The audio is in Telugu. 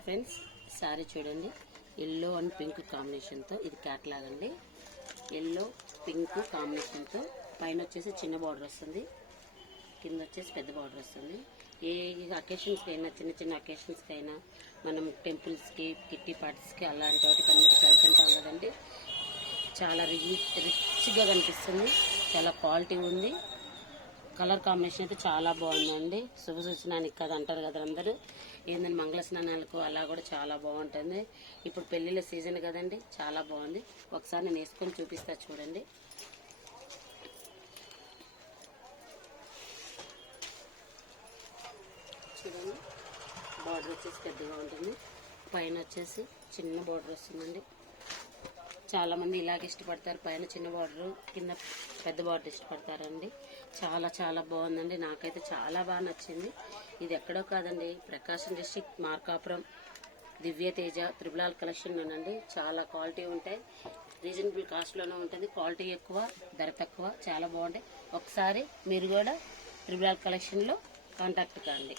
హాయ్ ఫ్రెండ్స్, సారీ చూడండి, ఎల్లో అండ్ పింక్ కాంబినేషన్తో ఇది క్యాట్లాగ్ అండి. ఎల్లో పింక్ కాంబినేషన్తో పైన వచ్చేసి చిన్న బార్డర్ వస్తుంది, కింద వచ్చేసి పెద్ద బార్డర్ వస్తుంది. ఏ అకేషన్స్కి అయినా, చిన్న చిన్న అకేషన్స్కి అయినా, మనం టెంపుల్స్కి, కిట్టి పార్టీస్కి అలాంటి వాటికి అన్నిటికి వెళ్తుంటాం కదండి. చాలా రిచ్గా కనిపిస్తుంది, చాలా క్వాలిటీ ఉంది. కలర్ కాంబినేషన్ అయితే చాలా బాగుందండి. శుభ సూచనానికి కదా అంటారు కదా అందరూ. ఏంటంటే మంగళ స్నానాలకు అలా కూడా చాలా బాగుంటుంది. ఇప్పుడు పెళ్లిళ్ళ సీజన్ కదండి, చాలా బాగుంది. ఒకసారి నేను వేసుకొని చూపిస్తా చూడండి. చూడండి, బార్డర్ వచ్చేసి పెద్దగా ఉంటుంది, పైన వచ్చేసి చిన్న బార్డర్ వస్తుందండి. చాలా మంది ఇలాగ ఇష్టపడతారు, పైన చిన్న బార్డర్ కింద పెద్ద బార్డర్ ఇష్టపడతారండి. చాలా చాలా బాగుందండి, నాకైతే చాలా బాగా నచ్చింది. ఇది ఎక్కడో కాదండి, ప్రకాశం డిస్ట్రిక్ట్ మార్కాపురం దివ్య తేజ త్రిబులాల్ కలెక్షన్లోనండి. చాలా క్వాలిటీ ఉంటాయి, రీజనబుల్ కాస్ట్లోనే ఉంటుంది. క్వాలిటీ ఎక్కువ, ధర తక్కువ, చాలా బాగుంటాయి. ఒకసారి మీరు కూడా త్రిబులాల్ కలెక్షన్లో కాంటాక్ట్ కాండి.